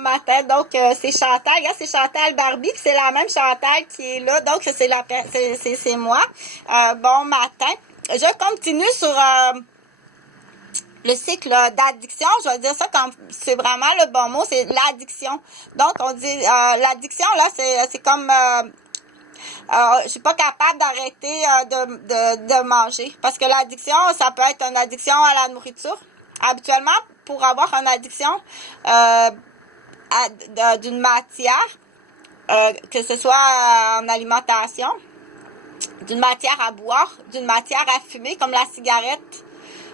matin. Donc, c'est Chantal. Regarde, c'est Chantal Barbie. C'est la même Chantal qui est là. Donc, c'est moi. Bon matin. Je continue sur le cycle d'addiction. Je vais dire ça comme c'est vraiment le bon mot. C'est l'addiction. Donc, on dit l'addiction, là, c'est comme... je suis pas capable d'arrêter de manger. Parce que l'addiction, ça peut être une addiction à la nourriture. Habituellement, pour avoir une addiction d'une matière, que ce soit en alimentation, d'une matière à boire, d'une matière à fumer, comme la cigarette,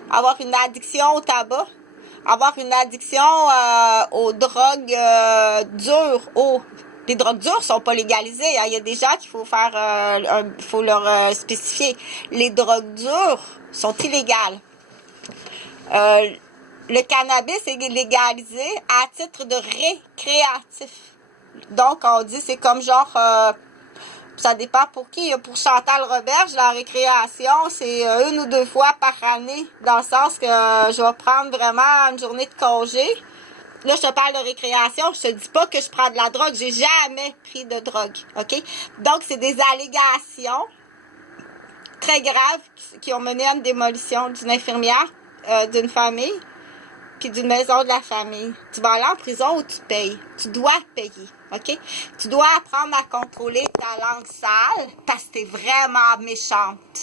avoir une addiction au tabac, avoir une addiction aux drogues dures, les drogues dures sont pas légalisées. Hein. Il y a des gens qu'il faut faire, faut leur spécifier. Les drogues dures sont illégales. Le cannabis est légalisé à titre de récréatif. Donc, on dit c'est comme genre, ça dépend pour qui. Pour Chantal Roberge, la récréation, c'est 1 ou 2 fois par année, dans le sens que je vais prendre vraiment une journée de congé. Là, je te parle de récréation, je te dis pas que je prends de la drogue, j'ai jamais pris de drogue, OK? Donc, c'est des allégations très graves qui ont mené à une démolition d'une infirmière, d'une famille, puis d'une maison de la famille. Tu vas aller en prison ou tu payes. Tu dois payer, OK? Tu dois apprendre à contrôler ta langue sale parce que t'es vraiment méchante.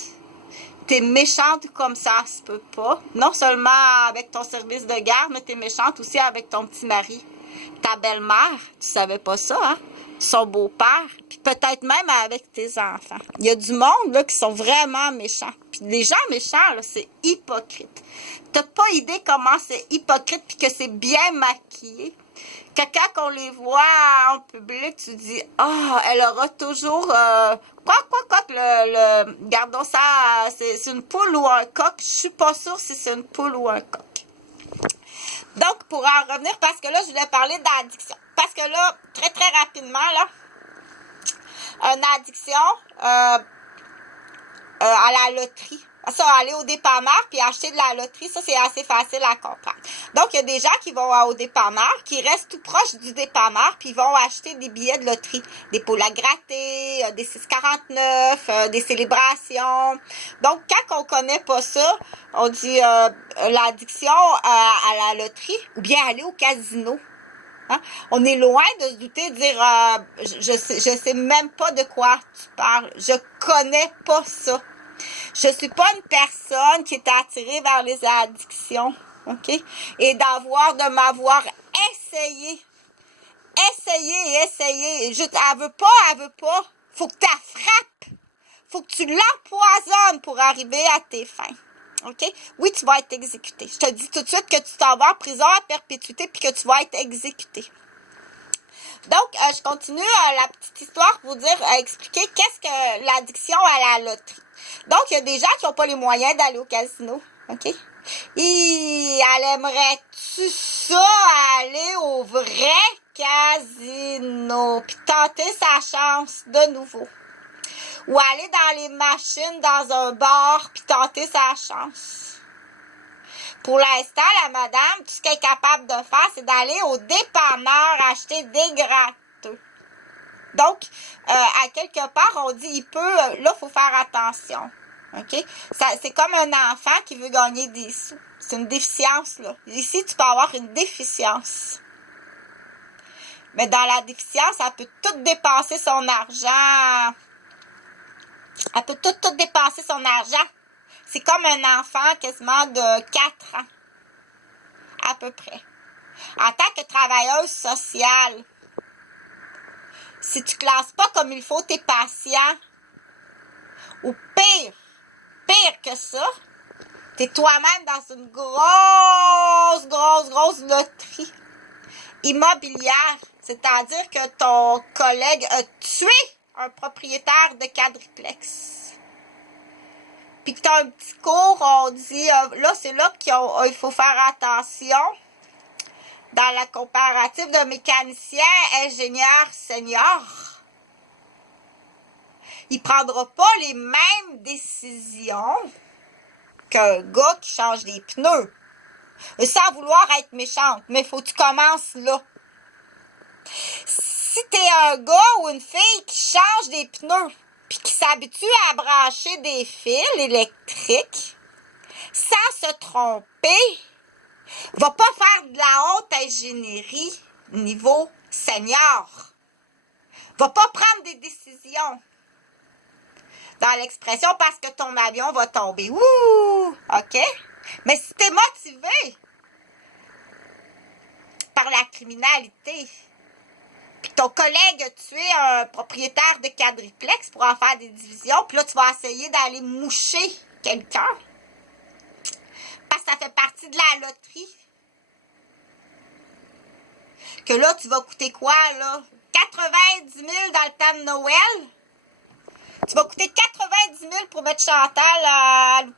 T'es méchante comme ça se peut pas. Non seulement avec ton service de garde, mais t'es méchante aussi avec ton petit mari. Ta belle-mère, tu savais pas ça, hein? Son beau-père, puis peut-être même avec tes enfants. Il y a du monde là qui sont vraiment méchants. Puis les gens méchants, là, c'est hypocrite. T'as pas idée comment c'est hypocrite puis que c'est bien maquillé. Que quand on les voit en public, tu dis « Ah, elle aura toujours... gardons ça, c'est une poule ou un coq. Je suis pas sûre si c'est une poule ou un coq. » Donc, pour en revenir, parce que là, je voulais parler d'addiction. Parce que là, très, très rapidement, là, une addiction à la loterie. Ça, aller au dépanneur puis acheter de la loterie, ça, c'est assez facile à comprendre. Donc, il y a des gens qui vont au dépanneur, qui restent tout proches du dépanneur, puis ils vont acheter des billets de loterie. Des poules à gratter, des 6,49, des célébrations. Donc, quand on connaît pas ça, on dit l'addiction à la loterie, ou bien aller au casino. Hein? On est loin de se douter, de dire je sais même pas de quoi tu parles. Je connais pas ça. Je suis pas une personne qui est attirée vers les addictions, OK? Et de m'avoir essayé. Juste, elle veut pas. Faut que tu la frappes. Faut que tu l'empoisonnes pour arriver à tes fins. OK? Oui, tu vas être exécuté. Je te dis tout de suite que tu t'en vas en prison à perpétuité puis que tu vas être exécuté. Donc, je continue la petite histoire pour vous expliquer qu'est-ce que l'addiction à la loterie. Donc, il y a des gens qui n'ont pas les moyens d'aller au casino, OK? Elle aimerait-tu ça aller au vrai casino puis tenter sa chance de nouveau? Ou aller dans les machines dans un bar puis tenter sa chance? Pour l'instant, la madame, tout ce qu'elle est capable de faire, c'est d'aller au dépanneur acheter des gratteux. Donc, à quelque part, on dit, là, il faut faire attention. OK? C'est comme un enfant qui veut gagner des sous. C'est une déficience, là. Ici, tu peux avoir une déficience. Mais dans la déficience, elle peut tout dépenser son argent. Elle peut tout dépenser son argent. C'est comme un enfant quasiment de 4 ans. À peu près. En tant que travailleuse sociale, si tu ne classes pas comme il faut tes patients, ou pire que ça, tu es toi-même dans une grosse loterie immobilière. C'est-à-dire que ton collègue a tué un propriétaire de quadruplex. Puis que tu as un petit cours, on dit, là, c'est là qu'il faut faire attention dans la comparative de mécanicien, ingénieur, senior. Il ne prendra pas les mêmes décisions qu'un gars qui change des pneus. Sans vouloir être méchante, mais il faut que tu commences là. Si t'es un gars ou une fille qui change des pneus, puis qui s'habitue à brancher des fils électriques, sans se tromper, va pas faire de la haute ingénierie niveau senior. Va pas prendre des décisions dans l'expression parce que ton avion va tomber. Ouh! OK? Mais si t'es motivé par la criminalité, puis ton collègue a tué un propriétaire de quadriplex pour en faire des divisions, puis là, tu vas essayer d'aller moucher quelqu'un, parce que ça fait partie de la loterie. Que là, tu vas coûter quoi, là? 90 000 dans le temps de Noël? Tu vas coûter 90 000 pour mettre Chantal à l'hôpital.